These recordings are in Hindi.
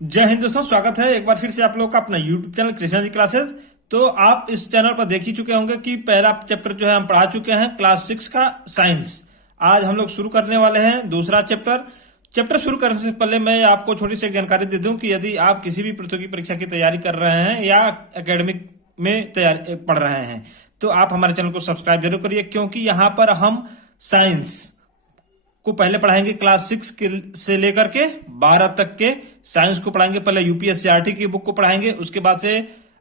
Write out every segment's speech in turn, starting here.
जय हिंद दोस्तों, स्वागत है एक बार फिर से आप लोगों का अपना YouTube channel Krishna ji classes. तो आप इस चैनल पर देख ही चुके होंगे कि पहला चैप्टर जो है हम पढ़ा चुके हैं क्लास 6 का साइंस। आज हम लोग शुरू करने वाले हैं दूसरा चैप्टर शुरू करने से पहले मैं आपको छोटी सी जानकारी दे दूं कि यदि आप किसी भी प्रतियोगी परीक्षा की तैयारी कर रहे हैं या एकेडमिक में तैयारी पढ़ रहे हैं तो आप हमारे चैनल को सब्सक्राइब जरूर करिए, क्योंकि यहाँ पर हम साइंस को पहले पढ़ाएंगे क्लास 6 से लेकर के 12 तक के साइंस को पढ़ाएंगे। पहले यूपीएससीआरटी की बुक को पढ़ाएंगे, उसके बाद से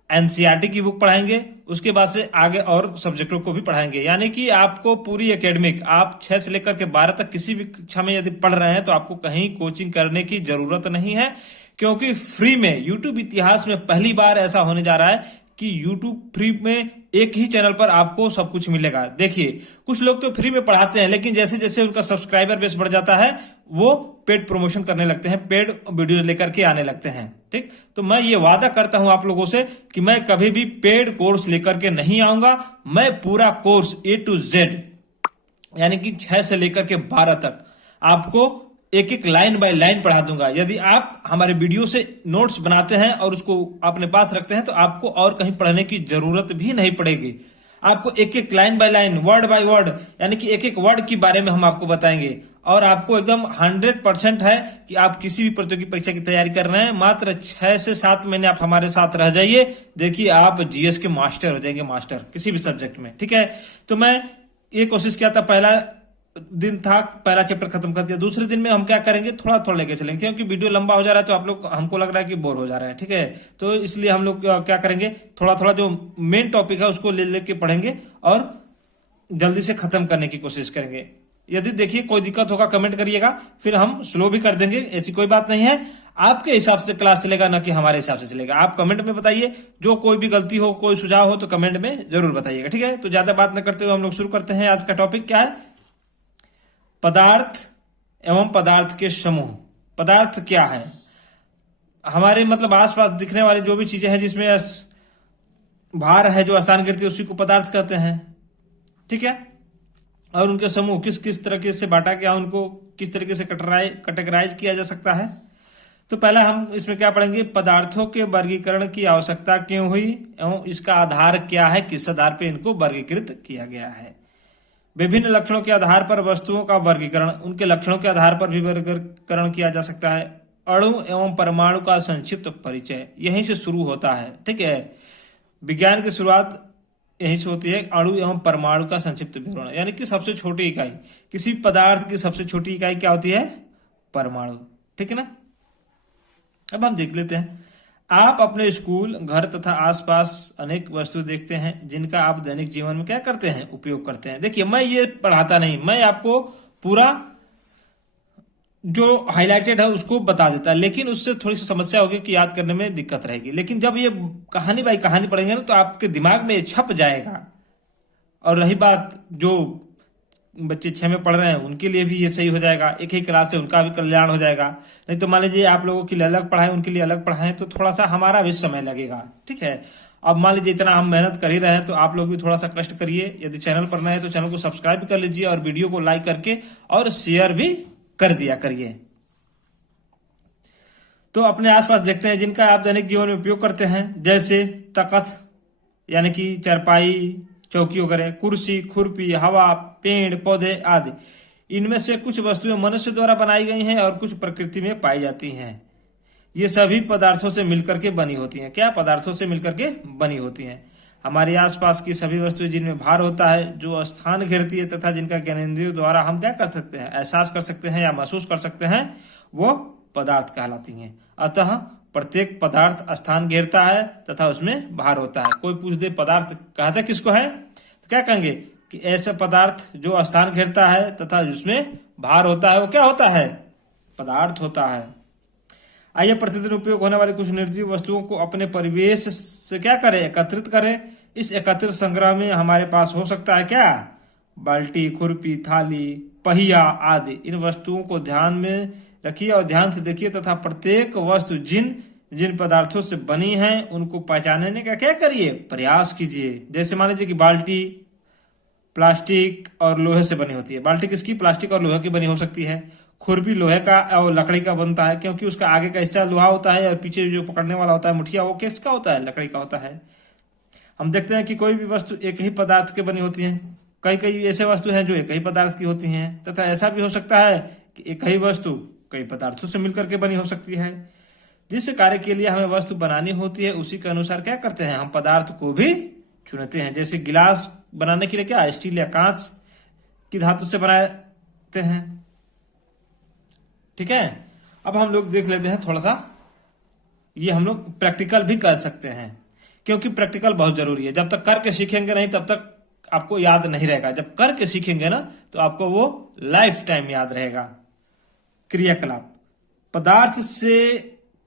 एनसीईआरटी की बुक पढ़ाएंगे, उसके बाद से आगे और सब्जेक्टों को भी पढ़ाएंगे। यानी कि आपको पूरी एकेडमिक आप 6 से लेकर के 12 तक किसी भी कक्षा में यदि पढ़ रहे हैं तो आपको कहीं कोचिंग करने की जरूरत नहीं है, क्योंकि फ्री में यूट्यूब इतिहास में पहली बार ऐसा होने जा रहा है कि YouTube फ्री में एक ही चैनल पर आपको सब कुछ मिलेगा। देखिए, कुछ लोग तो फ्री में पढ़ाते हैं, लेकिन जैसे जैसे उनका सब्सक्राइबर बेस बढ़ जाता है वो पेड प्रमोशन करने लगते हैं, पेड वीडियो लेकर के आने लगते हैं। ठीक, तो मैं ये वादा करता हूं आप लोगों से कि मैं कभी भी पेड कोर्स लेकर के नहीं आऊंगा। मैं पूरा कोर्स A to Z यानी कि 6 से लेकर के 12 तक आपको एक एक लाइन बाय लाइन पढ़ा दूंगा। यदि आप हमारे वीडियो से नोट्स बनाते हैं और उसको अपने पास रखते हैं तो आपको और कहीं पढ़ने की जरूरत भी नहीं पड़ेगी। आपको एक एक line by line, word by word, यानी कि एक एक वर्ड के बारे में हम आपको बताएंगे और आपको एकदम 100% है कि आप किसी भी प्रतियोगी परीक्षा की तैयारी कर रहे हैं। मात्र 6 से 7 महीने आप हमारे साथ रह जाइए, देखिए आप जीएस के मास्टर हो जाएंगे, मास्टर किसी भी सब्जेक्ट में। ठीक है, तो मैं ये कोशिश किया था, पहला दिन था, पहला चैप्टर खत्म कर दिया। दूसरे दिन में हम क्या करेंगे, थोड़ा थोड़ा लेके चलेंगे, क्योंकि वीडियो लंबा हो जा रहा है तो आप लोग, हमको लग रहा है कि बोर हो जा रहे हैं। ठीक है, तो इसलिए हम लोग क्या करेंगे, थोड़ा थोड़ा जो मेन टॉपिक है उसको ले लेके पढ़ेंगे और जल्दी से खत्म करने की कोशिश करेंगे। यदि देखिए कोई दिक्कत होगा कमेंट करिएगा, फिर हम स्लो भी कर देंगे, ऐसी कोई बात नहीं है। आपके हिसाब से क्लास चलेगा, ना कि हमारे हिसाब से चलेगा। आप कमेंट में बताइए, जो कोई भी गलती हो, कोई सुझाव हो तो कमेंट में जरूर बताइएगा। ठीक है, तो ज्यादा बात न करते हुए हम लोग शुरू करते हैं। आज का टॉपिक क्या है, पदार्थ एवं पदार्थ के समूह। पदार्थ क्या है, हमारे मतलब आसपास दिखने वाली जो भी चीजें हैं जिसमें भार है, जो स्थान गिरती है, उसी को पदार्थ कहते हैं। ठीक है, और उनके समूह किस किस तरीके से बांटा गया, उनको किस तरीके से कैटेगराइज किया जा सकता है। तो पहला हम इसमें क्या पढ़ेंगे, पदार्थों के वर्गीकरण की आवश्यकता क्यों हुई एवं इसका आधार क्या है, किस आधार पर इनको वर्गीकृत किया गया है। विभिन्न लक्षणों के आधार पर वस्तुओं का वर्गीकरण, उनके लक्षणों के आधार पर भी वर्गीकरण किया जा सकता है। अणु एवं परमाणु का संक्षिप्त परिचय यहीं से शुरू होता है। ठीक है, विज्ञान की शुरुआत यहीं से होती है, अणु एवं परमाणु का संक्षिप्त विवरण, यानी कि सबसे छोटी इकाई। किसी पदार्थ की सबसे छोटी इकाई क्या होती है, परमाणु। ठीक है ना, अब हम देख लेते हैं। आप अपने स्कूल, घर तथा आसपास अनेक वस्तु देखते हैं जिनका आप दैनिक जीवन में क्या करते हैं, उपयोग करते हैं। देखिए, मैं ये पढ़ाता नहीं, मैं आपको पूरा जो हाईलाइटेड है उसको बता देता है, लेकिन उससे थोड़ी सी समस्या होगी कि याद करने में दिक्कत रहेगी। लेकिन जब ये कहानी बाई कहानी पढ़ेंगे ना तो आपके दिमाग में ये छप जाएगा। और रही बात जो बच्चे 6 में पढ़ रहे हैं उनके लिए भी ये सही हो जाएगा, एक ही क्लास से उनका भी कल्याण हो जाएगा। नहीं तो मान लीजिए आप लोगों के लिए अलग पढ़ाएं, उनके लिए अलग पढ़ाएं, तो थोड़ा सा हमारा भी समय लगेगा। ठीक है, अब मान लीजिए इतना हम मेहनत कर ही रहे हैं तो आप लोग भी थोड़ा सा कष्ट करिए। यदि चैनल पर नए हैं तो चैनल को सब्सक्राइब कर लीजिए और वीडियो को लाइक करके और शेयर भी कर दिया करिए। तो अपने आसपास देखते हैं जिनका आप दैनिक जीवन में उपयोग करते हैं, जैसे तख्त यानी कि चारपाई, चौकी वगैरह, कुर्सी, खुरपी, हवा, पेड़ पौधे आदि। इनमें से कुछ वस्तुएं मनुष्य द्वारा बनाई गई हैं और कुछ प्रकृति में पाई जाती हैं। ये सभी पदार्थों से मिलकर के बनी होती हैं। क्या, पदार्थों से मिलकर के बनी होती हैं। हमारे आसपास की सभी वस्तुएं जिनमें भार होता है, जो स्थान घेरती है तथा जिनका ज्ञानेंद्रियों द्वारा हम क्या कर सकते हैं, एहसास कर सकते हैं या महसूस कर सकते हैं, वो पदार्थ कहलाती हैं। अतः प्रत्येक पदार्थ स्थान घेरता है तथा उसमें भार होता है। कोई पूछ दे पदार्थ कहते किसको है, तो क्या कहेंगे कि ऐसा पदार्थ जो स्थान घेरता है तथा जिसमें भार होता है वो क्या होता है, पदार्थ होता है। आइए प्रतिदिन उपयोग होने वाली कुछ निर्जीव वस्तुओं को अपने परिवेश से क्या करें, एकत्रित करें। इस एकत्रित संग्रह में हमारे पास हो सकता है क्या, बाल्टी, खुरपी, थाली, पहिया आदि। इन वस्तुओं को ध्यान में रखिए और ध्यान से देखिए तथा प्रत्येक वस्तु जिन जिन पदार्थों से बनी है उनको पहचानने का क्या करिए, प्रयास कीजिए। जैसे मान लीजिए कि बाल्टी प्लास्टिक और लोहे से बनी होती है। बाल्टी किसकी, प्लास्टिक और लोहे की बनी हो सकती है। खुरपी लोहे का और लकड़ी का बनता है, क्योंकि उसका आगे का हिस्सा लोहा होता है और पीछे जो पकड़ने वाला होता है मुठिया, वो किसका होता है? लकड़ी का होता है। हम देखते हैं कि कोई भी वस्तु एक ही पदार्थ के बनी होती है। कई कई ऐसे वस्तु हैं जो एक ही पदार्थ की होती हैं, तथा ऐसा भी हो सकता है कि एक ही वस्तु कई पदार्थों से मिलकर के बनी हो सकती है। जिस कार्य के लिए हमें वस्तु बनानी होती है उसी के अनुसार क्या करते हैं, हम पदार्थ को भी चुनते हैं। जैसे गिलास बनाने के लिए क्या स्टील या कांच की धातु से बनाते हैं। ठीक है, अब हम लोग देख लेते हैं थोड़ा सा, ये हम लोग प्रैक्टिकल भी कर सकते हैं, क्योंकि प्रैक्टिकल बहुत जरूरी है। जब तक करके सीखेंगे नहीं तब तक आपको याद नहीं रहेगा। जब करके सीखेंगे ना तो आपको वो लाइफ टाइम याद रहेगा। क्रियाकलाप, पदार्थ से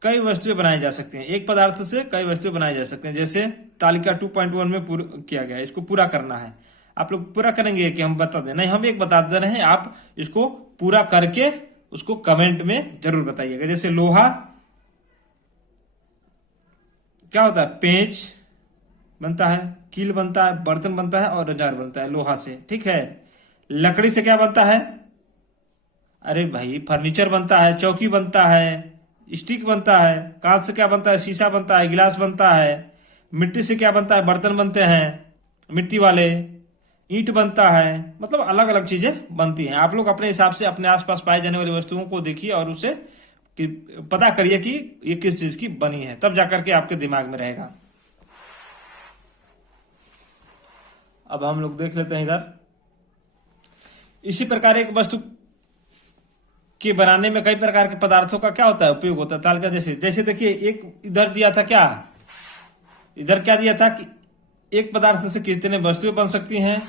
कई वस्तुएं बनाई जा सकती हैं। एक पदार्थ से कई वस्तुएं बनाई जा सकती हैं। जैसे तालिका 2.1 में किया गया है, इसको पूरा करना है। आप लोग पूरा करेंगे कि हम बता दें? नहीं, हम एक बता दे रहे हैं, आप इसको पूरा करके उसको कमेंट में जरूर बताइएगा। जैसे लोहा क्या होता है? पेंच बनता है, कील बनता है, बर्तन बनता है और औजार बनता है लोहा से। ठीक है, लकड़ी से क्या बनता है? अरे भाई फर्नीचर बनता है, चौकी बनता है, स्टिक बनता है। कांच से क्या बनता है? शीशा बनता है, गिलास बनता है। मिट्टी से क्या बनता है? बर्तन बनते हैं मिट्टी वाले। ईंट बनता है। मतलब अलग अलग चीजें बनती हैं। आप लोग अपने हिसाब से अपने आसपास पाई जाने वाली वस्तुओं को देखिए और उसे पता करिए कि ये किस चीज की बनी है, तब जाकर के आपके दिमाग में रहेगा। अब हम लोग देख लेते हैं इधर। इसी प्रकार एक वस्तु के बनाने में कई प्रकार के पदार्थों का क्या होता है? उपयोग होता है। तालिका जैसे देखिए, एक इधर दिया था क्या, इधर क्या दिया था कि एक पदार्थ से कितने वस्तुएं बन सकती हैं,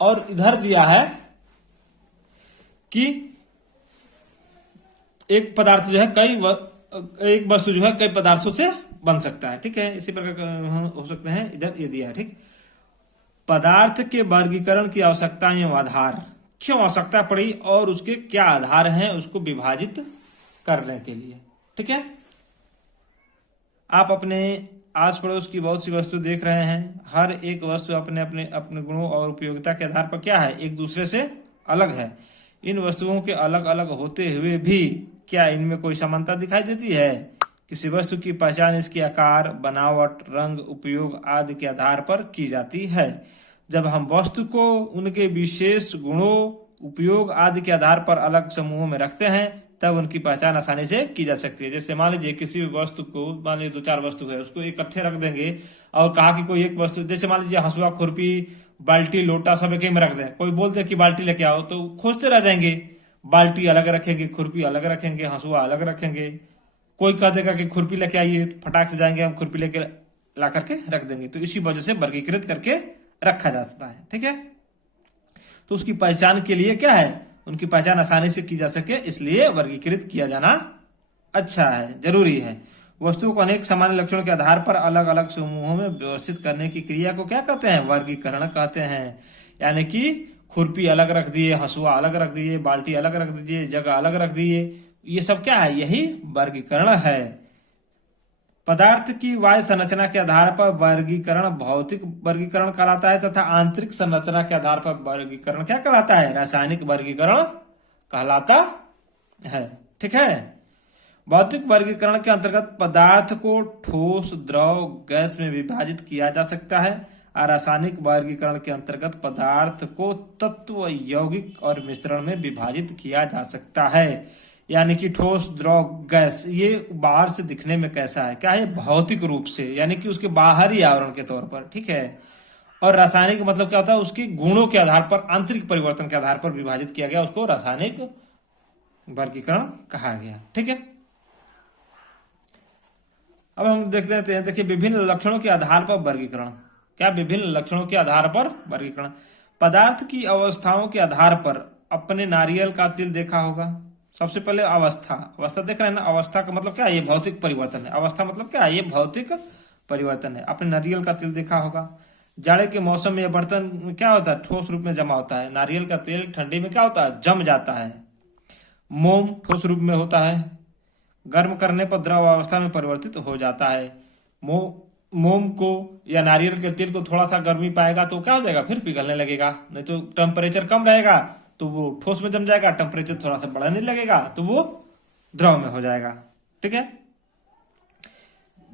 और इधर दिया है कि एक पदार्थ जो है एक वस्तु जो है कई पदार्थों से बन सकता है। ठीक है, इसी प्रकार हो सकते हैं। इधर ये दिया है। ठीक, पदार्थ के वर्गीकरण की आवश्यकता एवं आधार, क्यों आवश्यकता पड़ी और उसके क्या आधार हैं उसको विभाजित करने के लिए। ठीक है, आप अपने आस पड़ोस की बहुत सी वस्तु देख रहे हैं। हर एक वस्तु अपने अपने अपने गुणों और उपयोगिता के आधार पर क्या है? एक दूसरे से अलग है। इन वस्तुओं के अलग अलग होते हुए भी क्या इनमें कोई समानता दिखाई देती है? किसी वस्तु की पहचान इसके आकार, बनावट, रंग, उपयोग आदि के आधार पर की जाती है। जब हम वस्तु को उनके विशेष गुणों, उपयोग आदि के आधार पर अलग समूहों में रखते हैं तब उनकी पहचान आसानी से की जा सकती है। जैसे मान लीजिए किसी भी वस्तु को, मान लीजिए 2-4 वस्तु है, उसको इकट्ठे रख देंगे और कहा कि कोई एक वस्तु, जैसे मान लीजिए हंसुआ, खुरपी, बाल्टी, लोटा सब एक ही में रख दें। कोई बोलते कि बाल्टी लेके आओ तो खोजते रह जाएंगे। बाल्टी अलग रखेंगे, खुरपी अलग रखेंगे, हंसुआ अलग रखेंगे। कोई कह देगा कि खुरपी लेके आइए, फटाक से जाएंगे हम खुरपी लेके ला करके रख देंगे। तो इसी वजह से वर्गीकृत करके रखा जाता है। ठीक है, तो उसकी पहचान के लिए क्या है, उनकी पहचान आसानी से की जा सके, इसलिए वर्गीकृत किया जाना अच्छा है, जरूरी है। वस्तुओं को अनेक सामान्य लक्षणों के आधार पर अलग अलग समूहों में व्यवस्थित करने की क्रिया को क्या कहते हैं? वर्गीकरण कहते हैं। यानी कि खुरपी अलग रख दिए, हंसुआ अलग रख दिए, बाल्टी अलग रख दीजिए, जगह अलग रख दिए, ये सब क्या है? यही वर्गीकरण है। पदार्थ की बाह्य संरचना के आधार पर वर्गीकरण भौतिक वर्गीकरण कहलाता है तथा आंतरिक संरचना के आधार पर वर्गीकरण क्या कहलाता है? रासायनिक वर्गीकरण कहलाता है। ठीक है, भौतिक वर्गीकरण के अंतर्गत पदार्थ को ठोस, द्रव, गैस में विभाजित किया जा सकता है और रासायनिक वर्गीकरण के अंतर्गत पदार्थ को तत्व, यौगिक और मिश्रण में विभाजित किया जा सकता है। यानी कि ठोस, द्रव, गैस, ये बाहर से दिखने में कैसा है? क्या है? भौतिक रूप से, यानी कि उसके बाहरी आवरण के तौर पर। ठीक है, और रासायनिक मतलब क्या होता है? उसके गुणों के आधार पर, आंतरिक परिवर्तन के आधार पर विभाजित किया गया, उसको रासायनिक वर्गीकरण कहा गया। ठीक है, अब हम देख लेते हैं। देखिए, विभिन्न लक्षणों के आधार पर वर्गीकरण। क्या? विभिन्न लक्षणों के आधार पर वर्गीकरण। पदार्थ की अवस्थाओं के आधार पर, अपने नारियल का तिल देखा होगा। सबसे पहले अवस्था देख रहे हैं ना। अवस्था का मतलब क्या है? ये भौतिक परिवर्तन है। अवस्था मतलब क्या है? ये भौतिक परिवर्तन है। आपने नारियल का तिल देखा होगा। जाड़े के मौसम में बर्तन में क्या होता है? ठोस रूप में जमा होता है। नारियल का तेल ठंडी में क्या होता है? जम जाता है। मोम ठोस रूप में होता है, गर्म करने पर द्रव अवस्था में परिवर्तित हो जाता है। मोम को या नारियल के तेल को थोड़ा सा गर्मी पाएगा तो क्या हो जाएगा? फिर पिघलने लगेगा। नहीं तो टेम्परेचर कम रहेगा तो वो ठोस में जम जाएगा, टेम्परेचर थोड़ा सा बढ़ने लगेगा तो वो द्रव में हो जाएगा। ठीक है,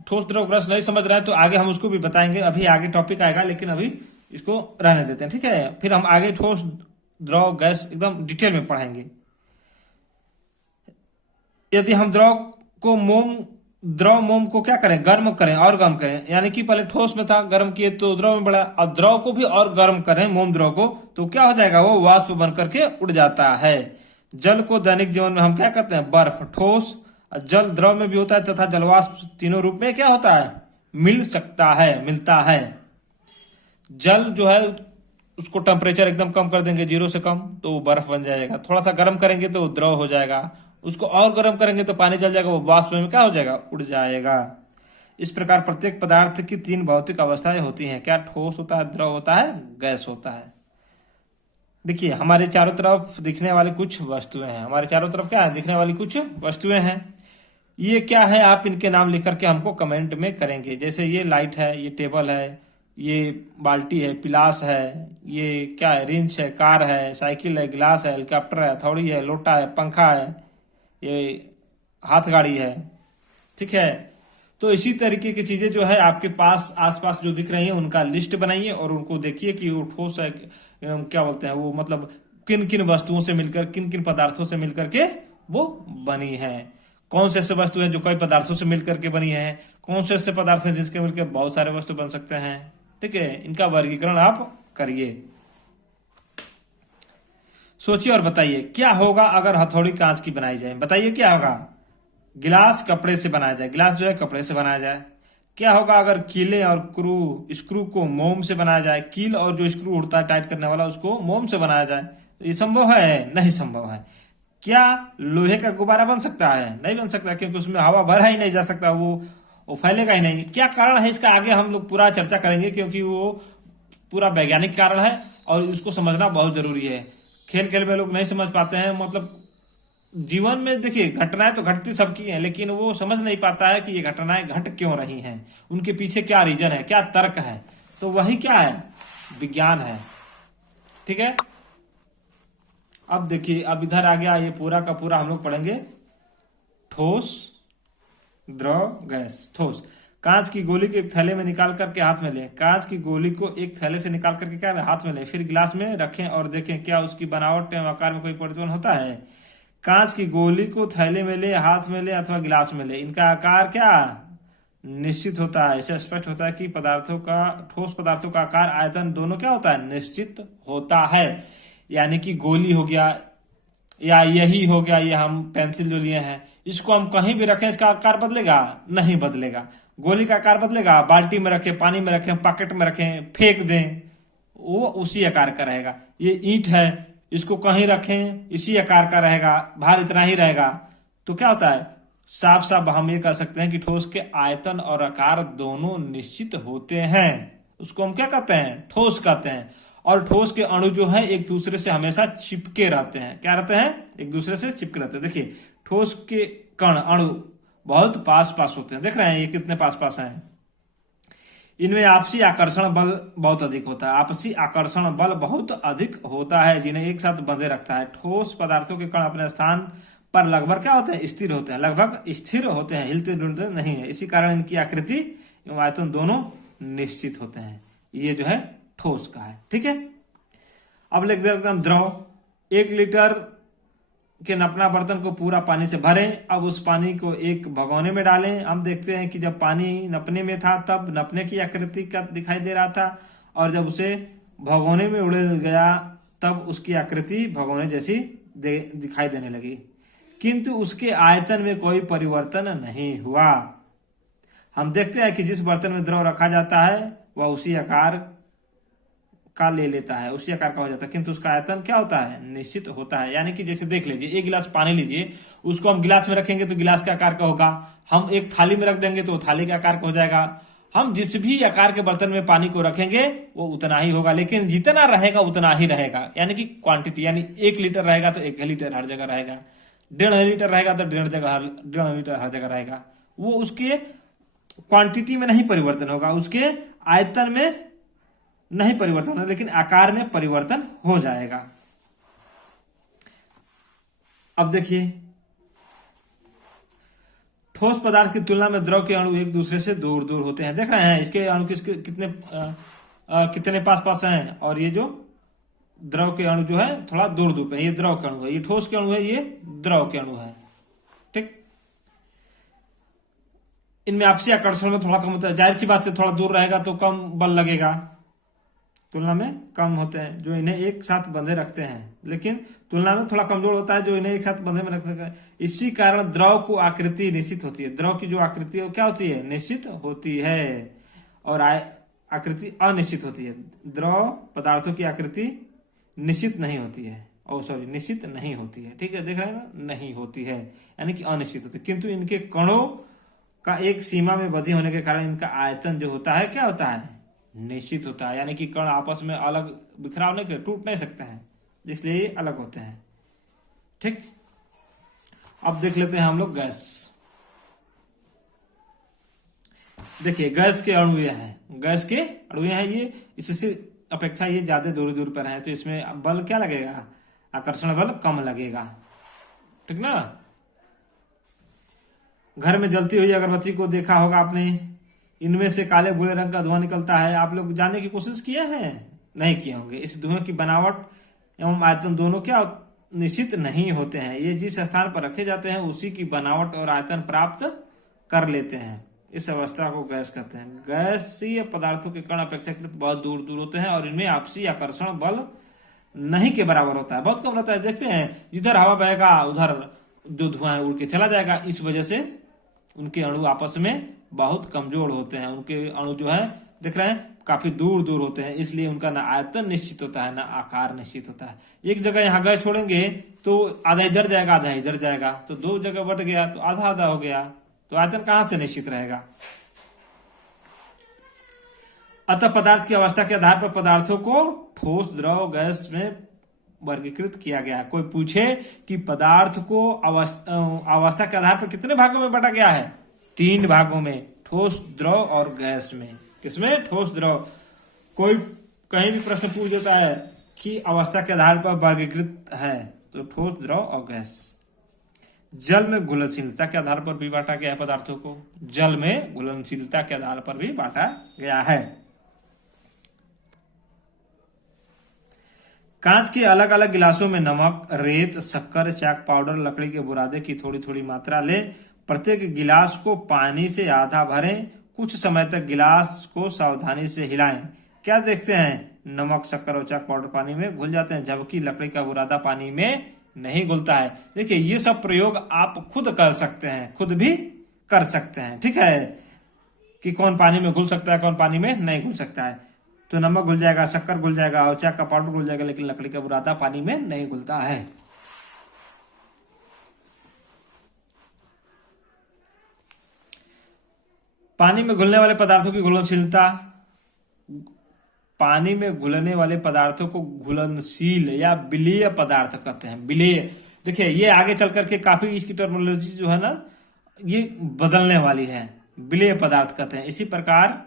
ठोस द्रव गैस नहीं समझ रहे हैं तो आगे हम उसको भी बताएंगे, अभी आगे टॉपिक आएगा, लेकिन अभी इसको रहने देते हैं। ठीक है, फिर हम आगे ठोस द्रव गैस एकदम डिटेल में पढ़ेंगे। यदि हम द्रव मोम को क्या करें, गर्म करें और गर्म करें, यानी कि पहले ठोस में था, गर्म किए तो द्रव में बढ़ा, और द्रव को भी और गर्म करें मोम द्रव को, तो क्या हो जाएगा, वो वाष्प बन करके उड़ जाता है। जल को दैनिक जीवन में हम क्या कहते हैं, बर्फ। ठोस जल द्रव में भी होता है तथा जलवाष्प तीनों रूप में क्या होता है, मिलता है। जल जो है उसको टेम्परेचर एकदम कम कर देंगे, 0 से कम, तो वो बर्फ बन जाएगा। थोड़ा सा गर्म करेंगे तो वो द्रव हो जाएगा। उसको और गर्म करेंगे तो पानी जल जाएगा, वो वाष्प में क्या हो जाएगा, उड़ जाएगा। इस प्रकार प्रत्येक पदार्थ की 3 भौतिक अवस्थाएं होती हैं। क्या, ठोस होता है, द्रव होता है, गैस होता है। देखिए हमारे चारों तरफ दिखने वाली कुछ वस्तुएं हैं, हमारे चारों तरफ क्या है, दिखने वाली कुछ वस्तुएं हैं। ये क्या है, आप इनके नाम लिख करके हमको कमेंट में करेंगे। जैसे ये लाइट है, ये टेबल है, ये बाल्टी है, पिलास है, ये क्या है, रिंच है, कार है, साइकिल है, गिलास है, हेलीकॉप्टर है, हथौड़ी है, लोटा है, पंखा है, ये हाथ गाड़ी है। ठीक है, तो इसी तरीके की चीजें जो है आपके पास आसपास जो दिख रही हैं उनका लिस्ट बनाइए और उनको देखिए कि वो ठोस है, क्या बोलते हैं वो, मतलब किन किन वस्तुओं से मिलकर, किन किन पदार्थों से मिलकर के वो बनी है। कौन से ऐसे वस्तु हैं जो कई पदार्थों से मिलकर के बनी है, कौन से ऐसे पदार्थ हैं जिसके मिलकर बहुत सारे वस्तु बन सकते हैं। ठीक है, इनका वर्गीकरण आप करिए, सोचिए और बताइए क्या होगा अगर हथौड़ी कांच की बनाई जाए। बताइए क्या होगा। गिलास कपड़े से बनाया जाए, गिलास जो है कपड़े से बनाया जाए। क्या होगा अगर कीले और स्क्रू को मोम से बनाया जाए, कील और जो स्क्रू उड़ता है टाइट करने वाला उसको मोम से बनाया जाए। ये संभव है? नहीं संभव है। क्या लोहे का गुब्बारा बन सकता है? नहीं बन सकता, क्योंकि उसमें हवा भरा ही नहीं जा सकता, वो फैलेगा ही नहीं। क्या कारण है इसका, आगे हम लोग पूरा चर्चा करेंगे, क्योंकि वो पूरा वैज्ञानिक कारण है और उसको समझना बहुत जरूरी है। खेल खेल में लोग नहीं समझ पाते हैं, मतलब जीवन में देखिए घटनाएं तो घटती सबकी हैं, लेकिन वो समझ नहीं पाता है कि ये घटनाएं घट क्यों रही हैं, उनके पीछे क्या रीजन है, क्या तर्क है। तो वही क्या है, विज्ञान है। ठीक है, अब देखिए, अब इधर आ गया, ये पूरा का पूरा हम लोग पढ़ेंगे ठोस द्रव गैस। ठोस, कांच की गोली को एक थैले में निकाल करके हाथ में लें। कांच की गोली को एक थैले से निकाल करके क्या हाथ में लें, फिर गिलास में रखें और देखें क्या उसकी बनावट एवं आकार में कोई परिवर्तन होता है। कांच की गोली को थैले में ले, हाथ में ले अथवा गिलास में ले, इनका आकार क्या निश्चित होता है। इससे स्पष्ट होता है कि ठोस पदार्थों का आकार, आयतन दोनों क्या होता है, निश्चित होता है। यानी कि गोली हो गया या यही हो गया, ये हम पेंसिल जो लिए हैं, इसको हम कहीं भी रखें इसका आकार बदलेगा? नहीं बदलेगा। गोली का आकार बदलेगा? बाल्टी में रखें, पानी में रखें, पॉकेट में रखें, फेंक दें, वो उसी आकार का रहेगा। ये ईंट है, इसको कहीं रखें इसी आकार का रहेगा, भार इतना ही रहेगा। तो क्या होता है, साफ साफ हम ये कह सकते हैं कि ठोस के आयतन और आकार दोनों निश्चित होते हैं। उसको हम क्या कहते हैं, ठोस कहते हैं। और ठोस के अणु जो है एक दूसरे से हमेशा चिपके रहते हैं। क्या रहते हैं, एक दूसरे से चिपके रहते हैं। देखिए ठोस के कण, अणु बहुत पास पास होते हैं, देख रहे हैं ये कितने पास पास हैं। इनमें आपसी आकर्षण बल बहुत अधिक होता है। आपसी आकर्षण बल बहुत अधिक होता है जिन्हें एक साथ बंधे रखता है। ठोस पदार्थों के कण अपने स्थान पर लगभग क्या होते हैं, स्थिर होते हैं, लगभग स्थिर होते हैं, हिलते डुलते नहीं है। इसी कारण इनकी आकृति एवं आयतन दोनों निश्चित होते हैं। ये जो है ठोस का है। ठीक है, अब लिख देते हैं द्रव। 1 लीटर के नपना बर्तन को पूरा पानी से भरें। अब उस पानी को एक भगोने में डालें। हम देखते हैं कि जब पानी नपने में था तब नपने की आकृति का दिखाई दे रहा था, और जब उसे भगोने में उड़े गया तब उसकी आकृति भगोने जैसी दिखाई देने लगी, किंतु उसके आयतन में कोई परिवर्तन नहीं हुआ। हम देखते हैं कि जिस बर्तन में द्रव रखा जाता है वह उसी आकार का ले लेता है, उसी आकार का हो जाता है, किंतु उसका आयतन क्या होता है, निश्चित होता है। यानी कि जैसे देख लीजिए, 1 गिलास पानी लीजिए, उसको हम गिलास में रखेंगे तो गिलास के आकार का होगा। हम एक थाली में रख देंगे तो थाली के आकार का हो जाएगा। हम जिस भी आकार के बर्तन में पानी को रखेंगे वो उतना ही होगा, लेकिन जितना रहेगा उतना ही रहेगा। यानी कि क्वांटिटी, यानी 1 लीटर रहेगा तो 1 लीटर हर जगह रहेगा, 1.5 लीटर रहेगा तो 1.5 लीटर हर जगह रहेगा। वो उसके क्वांटिटी में नहीं परिवर्तन होगा, उसके आयतन में नहीं परिवर्तन होगा, लेकिन आकार में परिवर्तन हो जाएगा। अब देखिए, ठोस पदार्थ की तुलना में द्रव के अणु एक दूसरे से दूर दूर होते हैं। देख रहे हैं इसके अणु कितने पास पास हैं, और ये जो द्रव के अणु जो है थोड़ा दूर दूर पे। ये द्रव के अणु है, ये ठोस के अणु है, ये द्रव के अणु है। ठीक, इनमें आपसी आकर्षण में थोड़ा कम होता है। जाहिर सी बात है, थोड़ा दूर रहेगा तो कम बल लगेगा, तुलना में कम होते हैं जो इन्हें एक साथ बंधे रखते हैं, लेकिन तुलना में थोड़ा कमजोर होता है जो इन्हें एक साथ बंधे में रखते हैं। इसी कारण द्रव को आकृति निश्चित होती है। द्रव की जो आकृति है वो क्या होती है? निश्चित होती है, और आकृति अनिश्चित होती है। द्रव पदार्थों की आकृति निश्चित नहीं होती है, निश्चित नहीं होती है। ठीक है, देख रहे हैं ना, नहीं होती है यानी कि अनिश्चित होती है। किंतु इनके कणों का एक सीमा में बंधी होने के कारण इनका आयतन जो होता है क्या होता है? निश्चित होता है। यानी कि कण आपस में अलग बिखराव नहीं, टूट नहीं सकते हैं, इसलिए ये अलग होते हैं। ठीक, अब देख लेते हैं हम लोग गैस। देखिए, गैस के अणु हैं, गैस के अणु हैं, ये इससे अपेक्षा ये ज्यादा दूर दूर पर है, तो इसमें बल क्या लगेगा? आकर्षण बल कम लगेगा। ठीक ना। घर में जलती हुई अगरबत्ती को देखा होगा आपने, इनमें से काले भूरे रंग का धुआं निकलता है। आप लोग जानने की कोशिश किए हैं? नहीं किए होंगे। इस धुएं की बनावट एवं आयतन दोनों क्या निश्चित नहीं होते हैं। ये जिस स्थान पर रखे जाते हैं उसी की बनावट और आयतन प्राप्त कर लेते हैं। इस अवस्था को गैस कहते हैं। गैसीय पदार्थों के कण अपेक्षाकृत बहुत दूर दूर होते हैं और इनमें आपसी आकर्षण बल नहीं के बराबर होता है, बहुत कम रहता है। देखते हैं, जिधर हवा बहेगा उधर जो धुआं उड़ के चला जाएगा। इस वजह से उनके अणु आपस में बहुत कमजोर होते हैं। उनके अणु जो है देख रहे हैं काफी दूर दूर होते हैं, इसलिए उनका ना आयतन निश्चित होता है ना आकार निश्चित होता है। एक जगह यहाँ गैस छोड़ेंगे तो आधा इधर जाएगा आधा इधर जाएगा, तो दो जगह बट गया तो आधा आधा हो गया, तो आयतन कहां से निश्चित रहेगा? अतः पदार्थ की अवस्था के आधार पर पदार्थों को ठोस, द्रव, गैस में वर्गीकृत किया गया। कोई पूछे कि पदार्थ को अवस्था के आधार पर कितने भागों में बांटा गया है? 3 भागों में, ठोस, द्रव और गैस में। किसमें? ठोस, द्रव। कोई कहीं भी प्रश्न पूछ देता है कि अवस्था के आधार पर वर्गीकृत है, तो ठोस, द्रव और गैस। जल में घुलनशीलता के आधार पर भी बांटा गया है पदार्थों को। जल में घुलनशीलता के आधार पर भी बांटा गया है। कांच के अलग अलग गिलासों में नमक, रेत, शक्कर, चाक पाउडर, लकड़ी के बुरादे की थोड़ी थोड़ी मात्रा लें। प्रत्येक गिलास को पानी से आधा भरें। कुछ समय तक गिलास को सावधानी से हिलाएं। क्या देखते हैं? नमक, शक्कर और चाक पाउडर पानी में घुल जाते हैं, जबकि लकड़ी का बुरादा पानी में नहीं घुलता है। देखिए, ये सब प्रयोग आप खुद कर सकते हैं, खुद भी कर सकते हैं। ठीक है, कि कौन पानी में घुल सकता है, कौन पानी में नहीं घुल सकता है। तो नमक घुल जाएगा, शक्कर घुल जाएगा और चाक का पाउडर घुल जाएगा, लेकिन लकड़ी का बुरादा पानी में नहीं घुलता है। पानी में घुलने वाले पदार्थों की घुलनशीलता। पानी में घुलने वाले पदार्थों को घुलनशील या विलेय पदार्थ कहते हैं। विलेय, देखिए ये आगे चल करके काफी इसकी टर्मिनोलॉजी जो है ना ये बदलने वाली है। विलेय पदार्थ कहते हैं। इसी प्रकार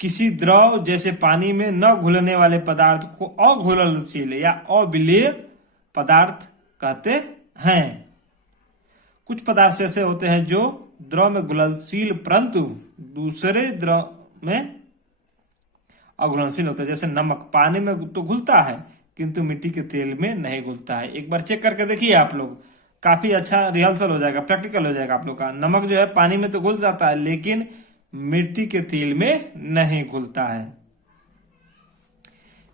किसी द्रव जैसे पानी में न घुलने वाले पदार्थ को अघुलनशील या अविलेय पदार्थ कहते हैं। कुछ पदार्थ ऐसे होते हैं जो द्रव में घुलनशील परंतु दूसरे द्रव में अघुलनशील होता है। जैसे नमक पानी में तो घुलता है किंतु मिट्टी के तेल में नहीं घुलता है। एक बार चेक करके देखिए आप लोग, काफी अच्छा रिहर्सल हो जाएगा, प्रैक्टिकल हो जाएगा आप लोग का। नमक जो है पानी में तो घुल जाता है लेकिन मिट्टी के तेल में नहीं घुलता है।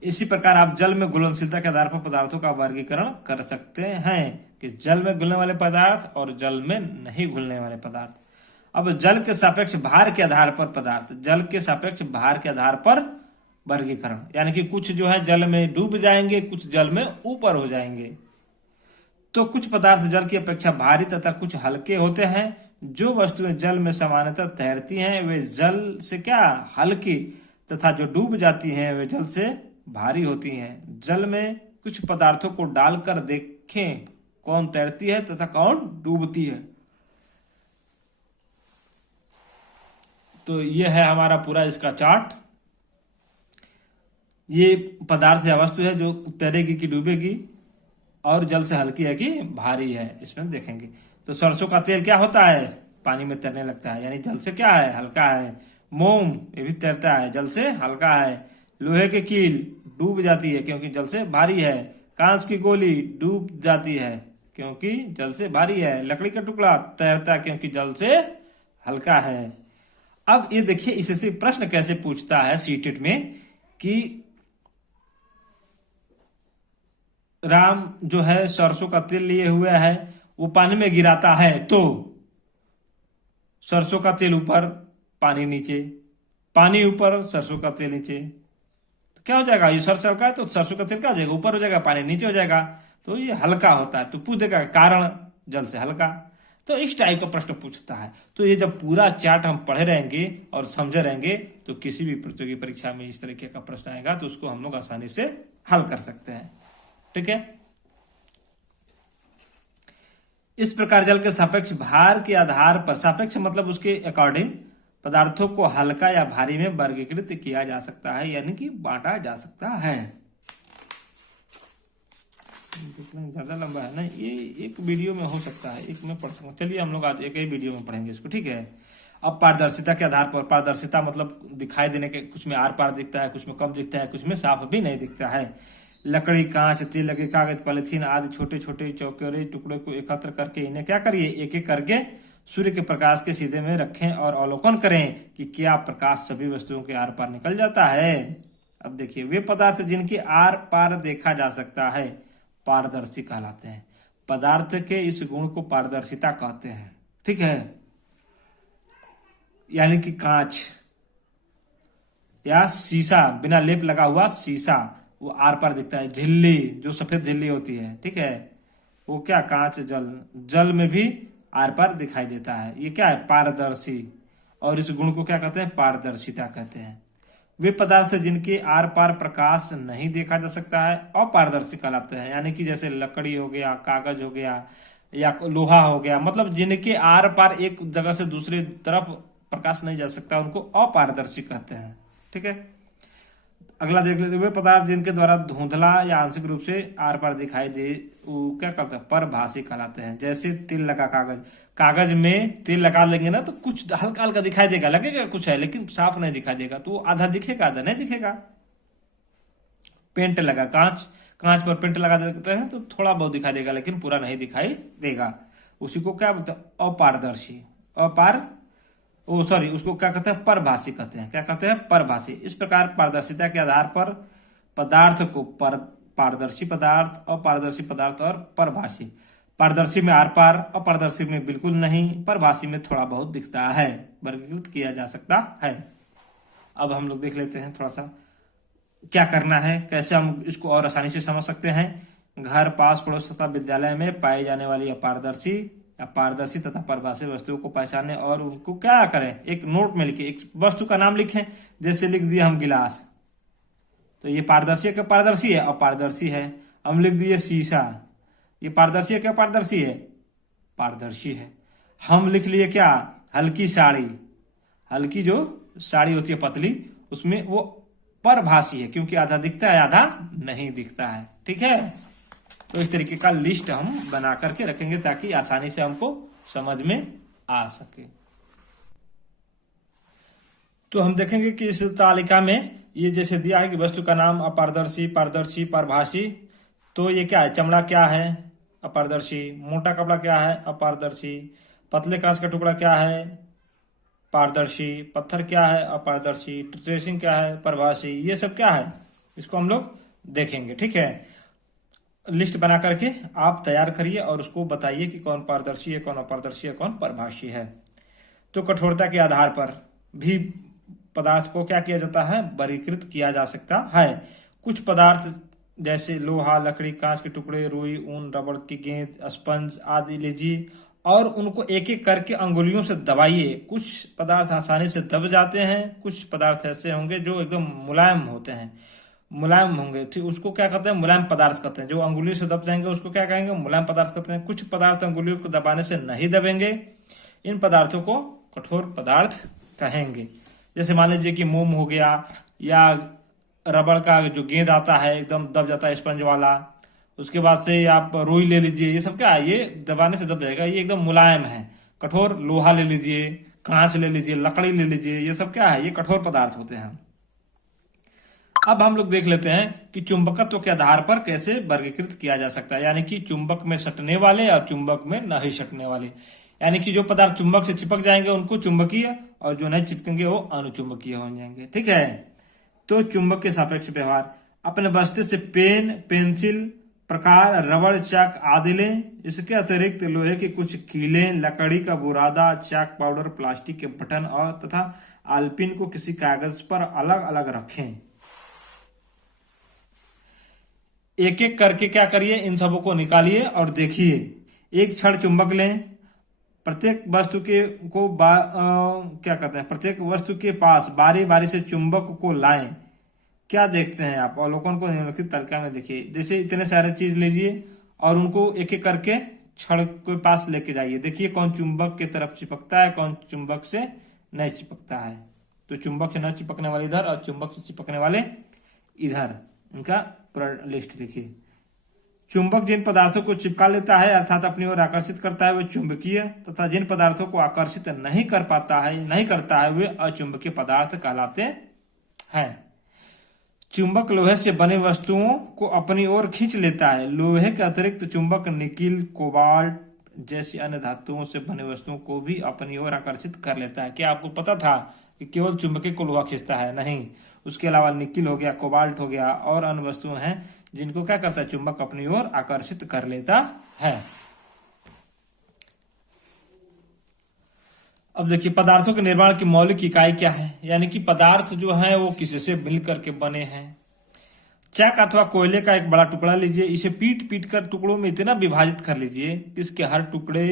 इसी प्रकार आप जल में घुलनशीलता के आधार पर पदार्थों का वर्गीकरण कर सकते हैं कि जल में घुलने वाले पदार्थ और जल में नहीं घुलने वाले पदार्थ। अब जल के सापेक्ष भार के आधार पर पदार्थ, जल के सापेक्ष भार के आधार पर वर्गीकरण, यानी कि कुछ जो है जल में डूब जाएंगे, कुछ जल में ऊपर हो जाएंगे। तो कुछ पदार्थ जल की अपेक्षा भारी तथा कुछ हल्के होते हैं। जो वस्तुएं जल में सामान्यतः तैरती हैं वे जल से क्या हल्की तथा जो डूब जाती हैं वे जल से भारी होती हैं। जल में कुछ पदार्थों को डालकर देखें कौन तैरती है तथा कौन डूबती है। तो ये है हमारा पूरा इसका चार्ट। ये पदार्थ या वस्तु है जो तैरेगी कि डूबेगी, और जल से हल्की है कि भारी है, इसमें देखेंगे। तो सरसों का तेल क्या होता है, पानी में तैरने लगता है, यानी जल से क्या है, हल्का है। मोम ये भी तैरता है, जल से हल्का है। लोहे की कील डूब जाती है क्योंकि जल से भारी है। कांच की गोली डूब जाती है क्योंकि जल से भारी है। लकड़ी का टुकड़ा तैरता है क्योंकि जल से हल्का है। अब ये देखिए इससे प्रश्न कैसे पूछता है सीटेट में कि राम जो है सरसों का तेल लिए हुए है, वो पानी में गिराता है तो सरसों का तेल ऊपर पानी नीचे, पानी ऊपर सरसों का तेल नीचे, तो क्या हो जाएगा, ये सरसों हल्का है तो सरसों का तेल क्या हो जाएगा, ऊपर हो जाएगा, पानी नीचे हो जाएगा, तो ये हल्का होता है। तो पूछ देगा कारण जल से हल्का। तो इस टाइप का प्रश्न पूछता है। तो ये जब पूरा चार्ट हम पढ़े रहेंगे और समझे रहेंगे तो किसी भी प्रतियोगी परीक्षा में इस तरीके का प्रश्न आएगा तो उसको हम लोग आसानी से हल कर सकते हैं। ठीक है। इस प्रकार जल के सापेक्ष भार के आधार पर, सापेक्ष मतलब उसके अकॉर्डिंग, पदार्थों को हल्का या भारी में वर्गीकृत किया जा सकता है, यानी कि बांटा जा सकता है। ज्यादा लंबा है ना, ये एक वीडियो में हो सकता है, एक में पढ़ सकता हूँ। चलिए हम लोग आज एक ही वीडियो में पढ़ेंगे इसको। ठीक है। अब पारदर्शिता के आधार पर, पारदर्शिता मतलब दिखाई देने के, कुछ में आर पार दिखता है, कुछ में कम दिखता है, कुछ में साफ भी नहीं दिखता है। लकड़ी, कांच, तेल लगे कागज, पॉलिथीन आदि छोटे छोटे चौकोरे टुकड़े को एकत्र करके इन्हें क्या करिए, एक एक करके सूर्य के प्रकाश के सीधे में रखें और अवलोकन करें कि क्या प्रकाश सभी वस्तुओं के आर पार निकल जाता है। अब देखिए, वे पदार्थ जिनके आर पार देखा जा सकता है पारदर्शी कहलाते हैं। पदार्थ के इस गुण को पारदर्शिता कहते हैं। ठीक है। यानी कि कांच या शीशा, बिना लेप लगा हुआ शीशा, वो आर पार दिखता है। झिल्ली, जो सफेद झिल्ली होती है, ठीक है, वो क्या, कांच, जल में भी आर पार दिखाई देता है। ये क्या है, पारदर्शी। और इस गुण को क्या कहते हैं, पारदर्शिता कहते हैं। वे पदार्थ जिनके आर पार प्रकाश नहीं देखा जा सकता है अपारदर्शी कहलाते हैं। यानी कि जैसे लकड़ी हो गया, कागज हो गया या लोहा हो गया, मतलब जिनके आर पार एक जगह से दूसरी तरफ प्रकाश नहीं जा सकता, उनको अपारदर्शी कहते हैं। ठीक है। अगला देख लेते, वे पदार्थ जिनके द्वारा धुंधला या आंशिक रूप से आर पार दिखाई दे, वो क्या कहते हैं, परभाषी कहलाते हैं। जैसे तेल लगा कागज, कागज में तेल लगा लेंगे ना तो कुछ हल्का हल्का दिखाई देगा, लगेगा कुछ है लेकिन साफ नहीं दिखाई देगा, तो वो आधा दिखेगा आधा नहीं दिखेगा। पेंट लगा, कांच, कांच पर पेंट लगा देते हैं तो थोड़ा बहुत दिखाई देगा लेकिन पूरा नहीं दिखाई देगा। उसी को क्या बोलते हैं, अपारदर्शी। उसको क्या कहते हैं, परभाषी कहते हैं। क्या कहते हैं, परभाषी। इस प्रकार पारदर्शिता के आधार पर पदार्थ को पारदर्शी पदार्थ, अपारदर्शी पदार्थ और परभाषी। पारदर्शी में आर पार, अपारदर्शी में बिल्कुल नहीं, परभाषी में थोड़ा बहुत दिखता है, वर्गीकृत किया जा सकता है। अब हम लोग देख लेते हैं थोड़ा सा क्या करना है, कैसे हम इसको और आसानी से समझ सकते हैं। घर, पास, पड़ोस तथा विद्यालय में पाई जाने वाली अपारदर्शी या पारदर्शी तथा परभाषी वस्तुओं को पहचाने और उनको क्या करें, एक नोट में लिखे, एक वस्तु का नाम लिखें। जैसे लिख दिए हम गिलास, तो ये पारदर्शी है क्या, पारदर्शी है, अपारदर्शी है। हम लिख दिए शीशा, ये पारदर्शी है क्या, पारदर्शी है, पारदर्शी है। हम लिख लिए क्या, हल्की साड़ी, हल्की जो साड़ी होती है पतली, उसमें वो परभाषी है क्योंकि आधा दिखता है आधा नहीं दिखता है। ठीक है। तो इस तरीके का लिस्ट हम बना करके रखेंगे ताकि आसानी से हमको समझ में आ सके। तो हम देखेंगे कि इस तालिका में ये जैसे दिया है कि वस्तु का नाम अपारदर्शी, पारदर्शी, परभाषी, तो ये क्या है, चमड़ा क्या है, अपारदर्शी। मोटा कपड़ा क्या है, अपारदर्शी। पतले कांच का टुकड़ा क्या है, पारदर्शी। पत्थर क्या है, अपारदर्शी। ट्रेसिंग क्या है, परभाषी। ये सब क्या है, इसको हम लोग देखेंगे। ठीक है। लिस्ट बना करके आप तैयार करिए और उसको बताइए कि कौन पारदर्शी है, कौन अपारदर्शी है, कौन परभाषी है। तो कठोरता के आधार पर भी पदार्थ को क्या किया जाता है, वर्गीकृत किया जा सकता है। कुछ पदार्थ जैसे लोहा, लकड़ी, कांच के टुकड़े, रुई, ऊन, रबड़ की गेंद, स्पंज आदि लीजिए और उनको एक एक करके अंगुलियों से दबाइए। कुछ पदार्थ आसानी से दब जाते हैं, कुछ पदार्थ ऐसे होंगे जो एकदम मुलायम होते हैं, मुलायम होंगे, ठीक, उसको क्या कहते हैं, मुलायम पदार्थ कहते हैं। जो अंगुली से दब जाएंगे उसको क्या कहेंगे, मुलायम पदार्थ कहते हैं। कुछ पदार्थ अंगुलियों को दबाने से नहीं दबेंगे, इन पदार्थों को कठोर पदार्थ कहेंगे। जैसे मान लीजिए कि मोम हो गया या रबड़ का जो गेंद आता है एकदम दब जाता है, स्पंज वाला, उसके बाद से आप रुई ले लीजिए, ये सब क्या है, ये दबाने से दब जाएगा, ये एकदम मुलायम है। कठोर लोहा ले लीजिए, कांच ले लीजिए, लकड़ी ले लीजिए, ये सब क्या है, ये कठोर पदार्थ होते हैं। अब हम लोग देख लेते हैं कि चुंबकत्व के आधार पर कैसे वर्गीकृत किया जा सकता है, यानी कि चुंबक में सटने वाले और चुंबक में नहीं सटने वाले। यानी कि जो पदार्थ चुंबक से चिपक जाएंगे उनको चुंबकीय, और जो नहीं चिपकेंगे वो अनुचुंबकीय हो जाएंगे। ठीक है, तो चुंबक के सापेक्ष व्यवहार, अपने बस्ते से पेन, पेंसिल, प्रकार, रबड़, चाक आदि लें। इसके अतिरिक्त लोहे के कुछ कीलें, लकड़ी का बुरादा, चाक पाउडर, प्लास्टिक के बटन और तथा आलपिन को किसी कागज पर अलग अलग रखें। एक एक करके क्या करिए, इन सबों को निकालिए और देखिए। एक छड़ चुंबक लें, प्रत्येक वस्तु के को क्या कहते हैं, प्रत्येक वस्तु के पास बारी बारी से चुंबक को लाएं। क्या देखते हैं आप, अवलोकन को निम्नलिखित तालिका में देखिए। जैसे इतने सारे चीज लीजिए और उनको एक एक करके छड़ के पास लेके जाइए। देखिए कौन चुंबक के तरफ चिपकता है, कौन चुंबक से नहीं चिपकता है। तो चुंबक से न चिपकने वाले इधर और चुंबक से चिपकने वाले इधर, इनका पूरा लिस्ट लिखिए। चुंबक जिन पदार्थों को चिपका लेता है अर्थात अपनी ओर आकर्षित करता है वे चुंबकीय, तथा जिन पदार्थों को आकर्षित नहीं करता है वे अचुंबकीय पदार्थ कहलाते हैं। चुंबक लोहे से बने वस्तुओं को अपनी ओर खींच लेता है। लोहे के अतिरिक्त चुंबक निकिल, कोबाल्ट जैसी अन्य धातुओं से बने वस्तुओं को भी अपनी ओर आकर्षित कर लेता है। क्या आपको पता था कि केवल चुंबकीय को लोहा खींचता है? नहीं, उसके अलावा निकिल हो गया, कोबाल्ट हो गया और अन्य वस्तुएं हैं जिनको क्या करता है, चुंबक अपनी ओर आकर्षित कर लेता है। अब देखिए पदार्थों के निर्माण की मौलिक इकाई क्या है, यानी कि पदार्थ जो है वो किससे मिलकर के बने हैं। चाक अथवा कोयले का एक बड़ा टुकड़ा लीजिए, इसे पीट पीट कर टुकड़ों में इतना विभाजित कर लीजिए कि इसके हर टुकड़े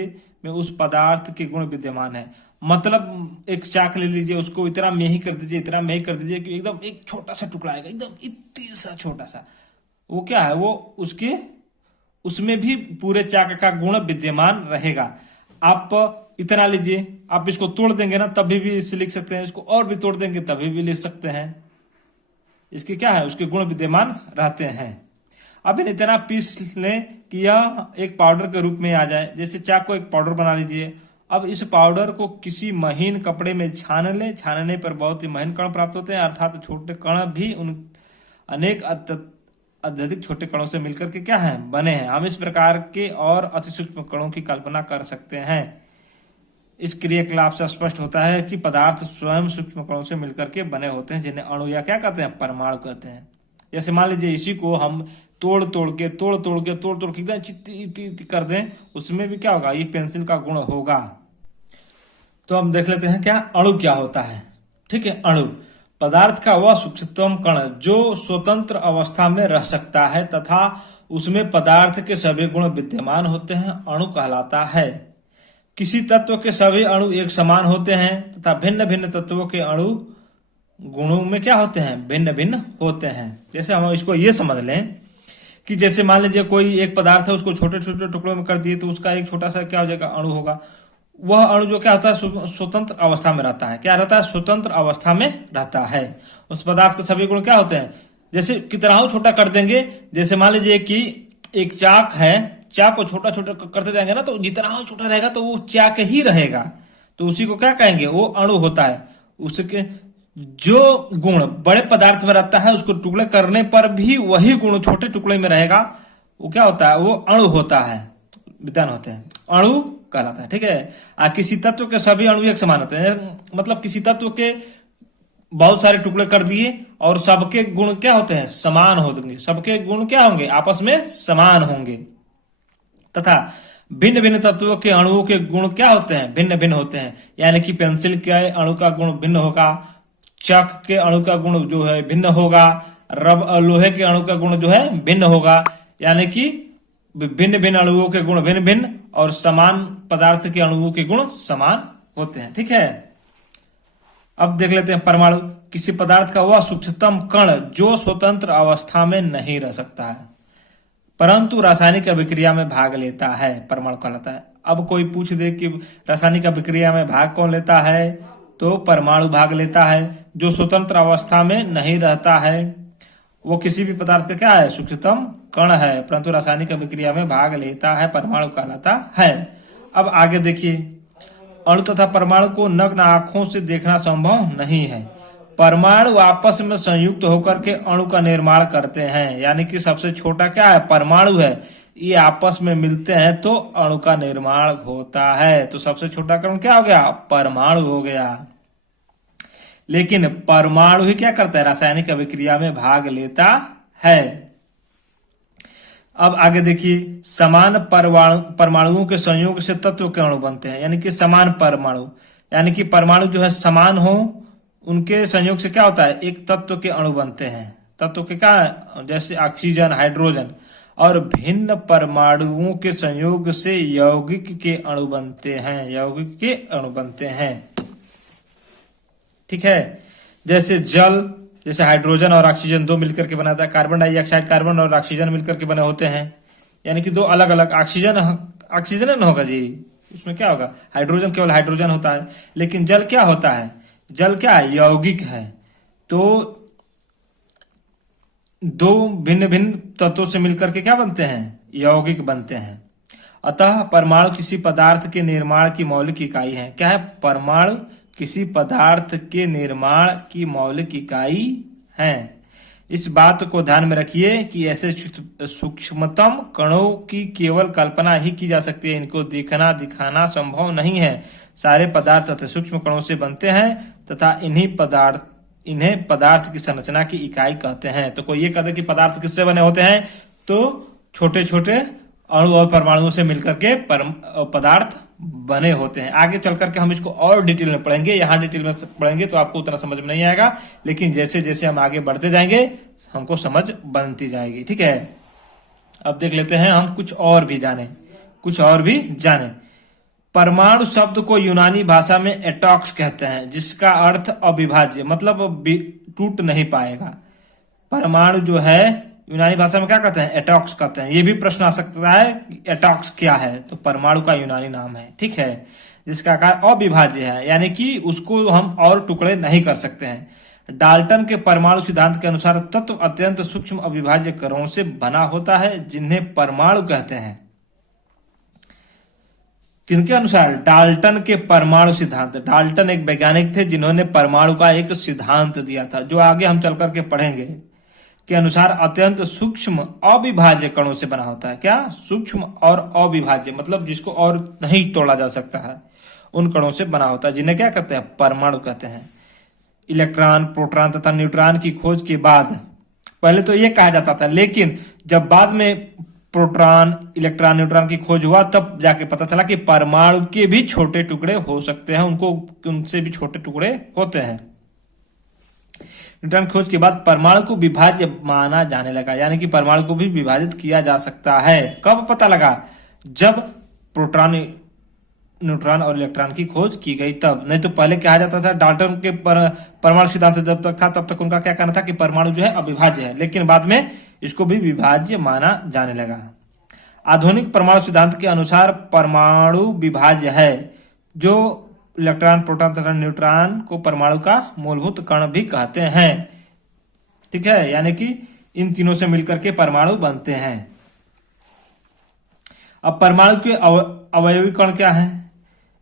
में उस पदार्थ के गुण विद्यमान है। मतलब एक चाक ले लीजिए, उसको इतना मेही कर दीजिए, इतना मेही कर दीजिए कि एकदम एक छोटा सा टुकड़ा आएगा, एकदम इतनी सा छोटा सा, वो क्या है, वो उसके उसमें भी पूरे चाक का गुण विद्यमान रहेगा। आप इतना लीजिए, आप इसको तोड़ देंगे ना तभी भी इससे लिख सकते हैं, इसको और भी तोड़ देंगे तभी भी लिख सकते हैं। इसके क्या है, उसके गुण विद्यमान रहते हैं। अब इतना पीस लें कि यह एक पाउडर के रूप में आ जाए। जैसे चाक को एक पाउडर बना लीजिए। अब इस पाउडर को किसी महीन कपड़े में छान लें। छानने पर बहुत ही महीन कण प्राप्त होते हैं, अर्थात छोटे कण भी उन अनेक अत्यधिक छोटे कणों से मिलकर के क्या है, बने हैं। हम इस प्रकार के और अति सूक्ष्म कणों की कल्पना कर सकते हैं। इस क्रियाकलाप से स्पष्ट होता है कि पदार्थ स्वयं सूक्ष्म कणों से मिलकर के बने होते हैं, जिन्हें अणु या क्या कहते हैं, परमाणु कहते हैं। जैसे मान लीजिए इसी को हम तोड़ तोड़ के एकदम चित्ती कर दें, उसमें भी क्या होगा, ये पेंसिल का गुण होगा। तो हम देख लेते हैं क्या अणु क्या होता है। ठीक है, अणु पदार्थ का वह सूक्ष्मतम कण जो स्वतंत्र अवस्था में रह सकता है तथा उसमें पदार्थ के सभी गुण विद्यमान होते हैं, अणु कहलाता है। किसी तत्व के सभी अणु एक समान होते हैं तथा भिन्न भिन्न तत्वों के अणु गुणों में क्या होते हैं, भिन्न भिन्न होते हैं। जैसे हम इसको ये समझ लें कि जैसे मान लीजिए कोई एक पदार्थ है, उसको छोटे छोटे टुकड़ों में कर दिए तो उसका एक छोटा सा क्या हो जाएगा, अणु होगा। वह अणु जो क्या होता है, स्वतंत्र अवस्था में रहता है। क्या रहता है, स्वतंत्र अवस्था में रहता है। उस पदार्थ के सभी गुण क्या होते हैं, जैसे कितना छोटा कर देंगे। जैसे मान लीजिए कि एक चाक है, चाक को छोटा छोटा करते जाएंगे ना तो जितना छोटा रहेगा तो वो चाक ही रहेगा, तो उसी को क्या कहेंगे, वो अणु होता है। उसके जो गुण बड़े पदार्थ में रहता है उसको टुकड़े करने पर भी वही गुण छोटे टुकड़े में रहेगा, वो क्या होता है, वो अणु होता है, विद्यमान होते हैं, अणु कहलाता है। ठीक है, किसी तत्व के सभी अणु एक समान होते हैं। मतलब किसी तत्व के बहुत सारे टुकड़े कर दिए और सबके गुण क्या होते हैं, समान होंगे। सबके गुण क्या होंगे, आपस में समान होंगे। तथा भिन्न भिन्न तत्वों के अणुओं के गुण क्या होते हैं, भिन्न भिन्न होते हैं। यानी कि पेंसिल के अणु का गुण भिन्न होगा, चाक के अणु का गुण जो है भिन्न होगा, लोहे के अणु का गुण जो है भिन्न होगा। यानी कि भिन्न भिन्न अणुओं के गुण भिन्न भिन्न और समान पदार्थ के अणुओं के गुण समान होते हैं। ठीक है, अब देख लेते हैं परमाणु। किसी पदार्थ का वह सूक्ष्मतम कण जो स्वतंत्र अवस्था में नहीं रह सकता है परंतु रासायनिक अभिक्रिया में भाग लेता है, परमाणु कहलाता है। अब कोई पूछ दे कि रासायनिक अभिक्रिया में भाग कौन लेता है, तो परमाणु भाग लेता है। जो स्वतंत्र अवस्था में नहीं रहता है वो किसी भी पदार्थ का क्या है, सूक्ष्मतम कण है, परंतु रासायनिक अभिक्रिया में भाग लेता है परमाणु कहलाता है। अब आगे देखिए, अणु तथा परमाणु को नग्न आंखों से देखना संभव नहीं है। परमाणु आपस में संयुक्त होकर के अणु का निर्माण करते हैं, यानी कि सबसे छोटा क्या है, परमाणु है, ये आपस में मिलते हैं तो अणु का निर्माण होता है। तो सबसे छोटा कण क्या हो गया, परमाणु हो गया। लेकिन परमाणु ही क्या करता है, रासायनिक अभिक्रिया में भाग लेता है। अब आगे देखिए, समान परमाणुओं के संयोग से तत्व के अणु बनते हैं, यानी कि समान परमाणु, यानी कि परमाणु जो है समान हो, उनके संयोग से क्या होता है, एक तत्व के अणु बनते हैं। तत्व के क्या, जैसे ऑक्सीजन, हाइड्रोजन। और भिन्न परमाणुओं के संयोग से यौगिक के अणु बनते हैं, यौगिक के अणु बनते हैं। ठीक है, जैसे जल, जैसे हाइड्रोजन और ऑक्सीजन दो मिलकर के बनाता है, कार्बन डाइऑक्साइड कार्बन और ऑक्सीजन मिलकर के बने होते हैं, यानी कि दो अलग अलग ऑक्सीजन न होगा जी, उसमें क्या होगा, हाइड्रोजन केवल हाइड्रोजन होता है। लेकिन जल क्या होता है, जल क्या है, यौगिक है। तो दो भिन्न भिन्न तत्वों से मिलकर के क्या बनते हैं, यौगिक बनते हैं। अतः परमाणु किसी पदार्थ के निर्माण की मौलिक इकाई है। क्या है, परमाणु किसी पदार्थ के निर्माण की मौलिक इकाई है। इस बात को ध्यान में रखिए कि ऐसे सूक्ष्मतम कणों की केवल कल्पना ही की जा सकती है, इनको देखना दिखाना संभव नहीं है। सारे पदार्थ अति सूक्ष्म कणों से बनते हैं तथा इन्हें पदार्थ की संरचना की इकाई कहते हैं। तो कोई ये कहते कि पदार्थ किससे बने होते हैं, तो छोटे छोटे अणु और परमाणुओं से मिलकर के पदार्थ बने होते हैं। आगे चल करके हम इसको और डिटेल में पढ़ेंगे, यहाँ डिटेल में पढ़ेंगे तो आपको उतना समझ में नहीं आएगा, लेकिन जैसे जैसे हम आगे बढ़ते जाएंगे हमको समझ बनती जाएगी। ठीक है, अब देख लेते हैं हम कुछ और भी जाने। परमाणु शब्द को यूनानी भाषा में एटॉक्स कहते हैं, जिसका अर्थ अविभाज्य, मतलब टूट नहीं पाएगा। परमाणु जो है यूनानी भाषा में क्या कहते हैं, एटॉक्स कहते हैं। ये भी प्रश्न आ सकता है कि एटॉक्स क्या है, तो परमाणु का यूनानी नाम है। ठीक है, जिसका आकार अविभाज्य है, यानी कि उसको हम और टुकड़े नहीं कर सकते हैं। डाल्टन के परमाणु सिद्धांत के अनुसार तत्व अत्यंत सूक्ष्म अविभाज्य कणों से बना होता है, जिन्हें परमाणु कहते हैं। किनके अनुसार, डाल्टन के परमाणु सिद्धांत। डाल्टन एक वैज्ञानिक थे जिन्होंने परमाणु का एक सिद्धांत दिया था, जो आगे हम चल करके पढ़ेंगे, के अनुसार अत्यंत सूक्ष्म अविभाज्य कणों से बना होता है। क्या, सूक्ष्म और अविभाज्य, मतलब जिसको और नहीं तोड़ा जा सकता है, उन कणों से बना होता है, जिन्हें क्या कहते हैं, परमाणु कहते हैं। इलेक्ट्रॉन, प्रोटॉन तथा न्यूट्रॉन की खोज के बाद पहले तो ये कहा जाता था, लेकिन जब बाद में प्रोटॉन, इलेक्ट्रॉन, न्यूट्रॉन की खोज हुआ, तब जाके पता चला कि परमाणु के भी छोटे टुकड़े हो सकते हैं, उनसे भी छोटे टुकड़े होते हैं। न्यूट्रॉन खोज के बाद परमाणु को विभाज्य माना जाने लगा, यानी कि परमाणु को भी विभाजित किया जा सकता है। कब पता लगा, जब प्रोटॉन, न्यूट्रॉन और इलेक्ट्रॉन की खोज की गई तब। नहीं तो पहले कहा जाता था, डाल्टन के परमाणु सिद्धांत जब तक था तब तक उनका क्या कहना था कि परमाणु जो है अविभाज्य है, लेकिन बाद में इसको भी विभाज्य माना जाने लगा। आधुनिक परमाणु सिद्धांत के अनुसार परमाणु विभाज्य है, जो इलेक्ट्रॉन, प्रोटॉन तथा न्यूट्रॉन को परमाणु का मूलभूत कण भी कहते हैं। ठीक है, यानी कि इन तीनों से मिलकर के परमाणु बनते हैं। अब परमाणु के अवयवी कण क्या हैं,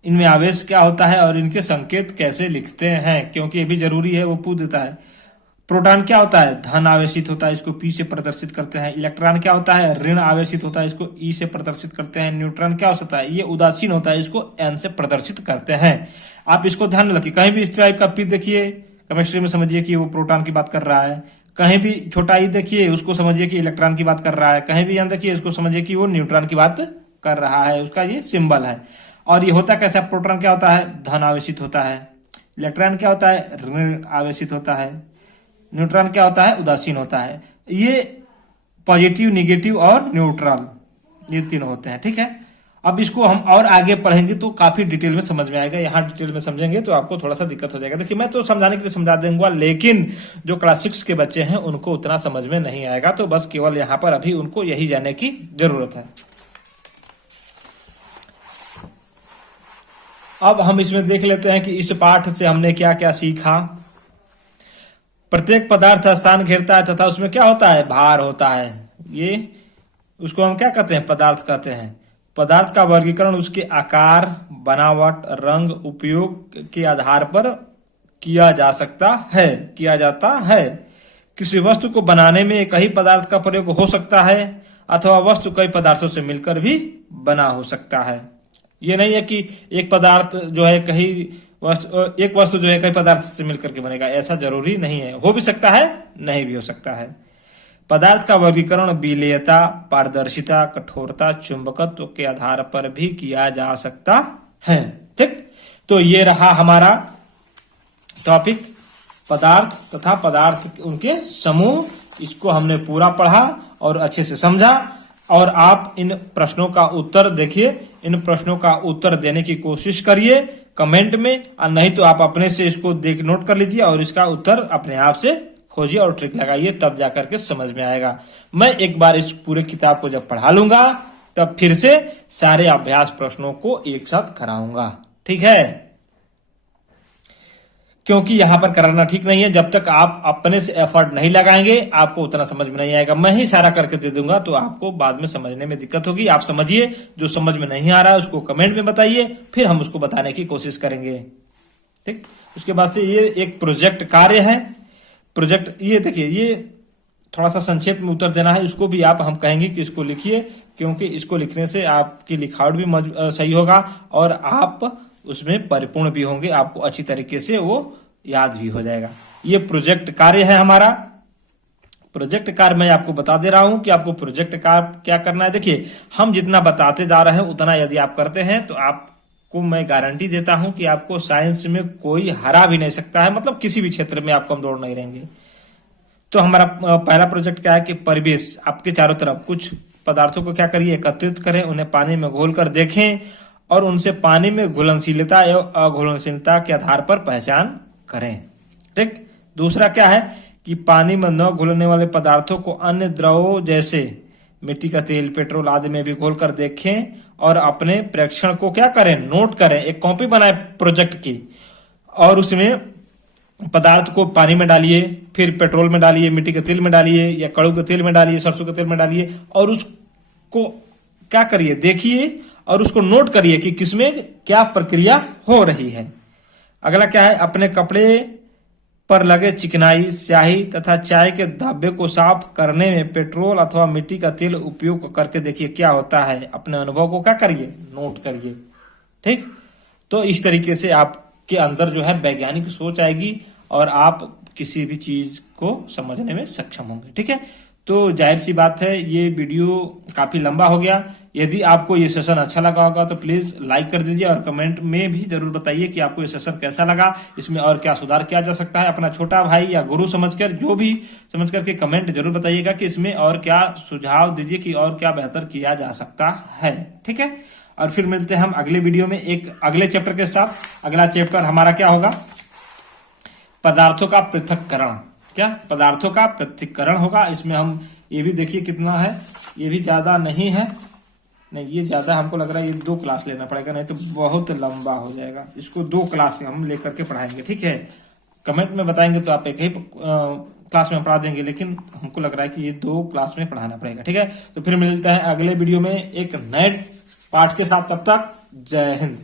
इनमें आवेश क्या होता है और इनके संकेत कैसे लिखते हैं, क्योंकि ये भी जरूरी है, वो पूछ देता है। प्रोटॉन क्या होता है, धन आवेशित होता है, इसको P से प्रदर्शित करते हैं। इलेक्ट्रॉन क्या होता है, ऋण आवेशित होता है, इसको E से प्रदर्शित करते हैं। न्यूट्रॉन क्या होता है, ये उदासीन होता है, इसको N से प्रदर्शित करते हैं। आप इसको ध्यान में रखिए, कहीं भी इस टाइप का P देखिए, केमिस्ट्री में समझिए कि वो प्रोटॉन की बात कर रहा है। कहीं भी छोटा ई देखिए, उसको समझिए कि इलेक्ट्रॉन की बात कर रहा है। कहीं भी N देखिए, उसको समझिए कि वो न्यूट्रॉन की बात कर रहा है, उसका ये सिंबल है। और ये होता कैसा, प्रोटॉन क्या होता है, धन आवेशित होता है। इलेक्ट्रॉन क्या होता है, ऋण आवेशित होता है। न्यूट्रॉन क्या होता है, उदासीन होता है। ये पॉजिटिव, नेगेटिव और न्यूट्रल, ये तीनों होते हैं। ठीक है, अब इसको हम और आगे पढ़ेंगे तो काफी डिटेल में समझ में आएगा। यहाँ डिटेल में समझेंगे तो आपको थोड़ा सा दिक्कत हो जाएगा। देखिए, मैं तो समझाने के लिए समझा दूंगा, लेकिन जो क्लास 6 के बच्चे हैं उनको उतना समझ में नहीं आएगा, तो बस केवल यहाँ पर अभी उनको यही जानने की जरूरत है। अब हम इसमें देख लेते हैं कि इस पाठ से हमने क्या क्या सीखा। प्रत्येक पदार्थ स्थान घेरता है तथा उसमें क्या होता है, भार होता है। ये उसको हम क्या कहते हैं, पदार्थ कहते हैं। पदार्थ का वर्गीकरण उसके आकार, बनावट, रंग, उपयोग के आधार पर किया जाता है। किसी वस्तु को बनाने में एक ही पदार्थ का प्रयोग हो सकता है अथवा वस्तु कई पदार्थों से मिलकर भी बना हो सकता है। ये नहीं है कि एक पदार्थ जो है एक वस्तु जो है कई पदार्थ से मिलकर के बनेगा, ऐसा जरूरी नहीं है। हो भी सकता है, नहीं भी हो सकता है। पदार्थ का वर्गीकरण विलेयता, पारदर्शिता, कठोरता, चुंबकत्व के आधार पर भी किया जा सकता है। ठीक, तो ये रहा हमारा टॉपिक, पदार्थ तथा पदार्थ उनके समूह। इसको हमने पूरा पढ़ा और अच्छे से समझा। और आप इन प्रश्नों का उत्तर देखिए, इन प्रश्नों का उत्तर देने की कोशिश करिए कमेंट में, और नहीं तो आप अपने से इसको नोट कर लीजिए और इसका उत्तर अपने आप से खोजिए और ट्रिक लगाइए, तब जाकर के समझ में आएगा। मैं एक बार इस पूरे किताब को जब पढ़ा लूंगा तब फिर से सारे अभ्यास प्रश्नों को एक साथ कराऊंगा। ठीक है, क्योंकि यहां पर कराना ठीक नहीं है। जब तक आप अपने से एफर्ट नहीं लगाएंगे आपको उतना समझ में नहीं आएगा। मैं ही सारा करके दे दूंगा तो आपको बाद में समझने में दिक्कत होगी। आप समझिए, जो समझ में नहीं आ रहा है उसको कमेंट में बताइए, फिर हम उसको बताने की कोशिश करेंगे। ठीक, उसके बाद से ये एक प्रोजेक्ट कार्य है। प्रोजेक्ट, ये देखिए, ये थोड़ा सा संक्षेप में उत्तर देना है। इसको भी आप हम कहेंगे कि इसको लिखिए, क्योंकि इसको लिखने से आपकी लिखावट भी सही होगा और आप उसमें परिपूर्ण भी होंगे, आपको अच्छी तरीके से वो याद भी हो जाएगा। ये प्रोजेक्ट कार्य है हमारा। प्रोजेक्ट कार्य मैं आपको बता दे रहा हूं कि आपको प्रोजेक्ट कार्य क्या करना है। देखिए, हम जितना बताते जा रहे हैं उतना यदि आप करते हैं तो आपको मैं गारंटी देता हूं कि आपको साइंस में कोई हरा भी नहीं सकता है, मतलब किसी भी क्षेत्र में आप कमजोर नहीं रहेंगे। तो हमारा पहला प्रोजेक्ट क्या है कि परिवेश, आपके चारों तरफ कुछ पदार्थों को क्या करिए, एकत्रित करें, उन्हें पानी में घोलकर देखें और उनसे पानी में घुलनशीलता एवं अघुलनशीलता के आधार पर पहचान करें। ठीक, दूसरा क्या है कि पानी में न घुलने वाले पदार्थों को अन्य द्रवों जैसे मिट्टी का तेल, पेट्रोल आदि में भी घोलकर देखें और अपने प्रेक्षण को क्या करें, नोट करें। एक कॉपी बनाए प्रोजेक्ट की और उसमें पदार्थ को पानी में डालिए, फिर पेट्रोल में डालिए, मिट्टी के तेल में डालिए या कड़ू के तेल में डालिए, सरसों के तेल में डालिए और उसको क्या करिए, देखिए और उसको नोट करिए कि किसमें क्या प्रक्रिया हो रही है। अगला क्या है, अपने कपड़े पर लगे चिकनाई, स्याही तथा चाय के धब्बे को साफ करने में पेट्रोल अथवा मिट्टी का तेल उपयोग करके देखिए क्या होता है। अपने अनुभव को क्या करिए, नोट करिए। ठीक, तो इस तरीके से आपके अंदर जो है वैज्ञानिक सोच आएगी और आप किसी भी चीज को समझने में सक्षम होंगे। ठीक है, तो जाहिर सी बात है ये वीडियो काफी लंबा हो गया। यदि आपको ये सेशन अच्छा लगा होगा तो प्लीज लाइक कर दीजिए और कमेंट में भी जरूर बताइए कि आपको ये सेशन कैसा लगा, इसमें और क्या सुधार किया जा सकता है। अपना छोटा भाई या गुरु समझकर, जो भी समझ करके कमेंट जरूर बताइएगा कि इसमें और क्या सुझाव दीजिए कि और क्या बेहतर किया जा सकता है। ठीक है, और फिर मिलते हैं हम अगले वीडियो में एक अगले चैप्टर के साथ। अगला चैप्टर हमारा क्या होगा, पदार्थों का पृथक्करण। क्या, पदार्थों का पृथक्करण होगा। इसमें हम ये भी देखिए कितना है, ये भी ज्यादा नहीं है, नहीं ये ज्यादा हमको लग रहा है, ये 2 क्लास लेना पड़ेगा, नहीं तो बहुत लंबा हो जाएगा। इसको 2 क्लास हम लेकर के पढ़ाएंगे। ठीक है, कमेंट में बताएंगे तो आप एक ही क्लास में पढ़ा देंगे, लेकिन हमको लग रहा है कि ये 2 क्लास में पढ़ाना पड़ेगा। ठीक है, तो फिर मिलता है अगले वीडियो में एक नए पाठ के साथ। तब तक जय हिंद।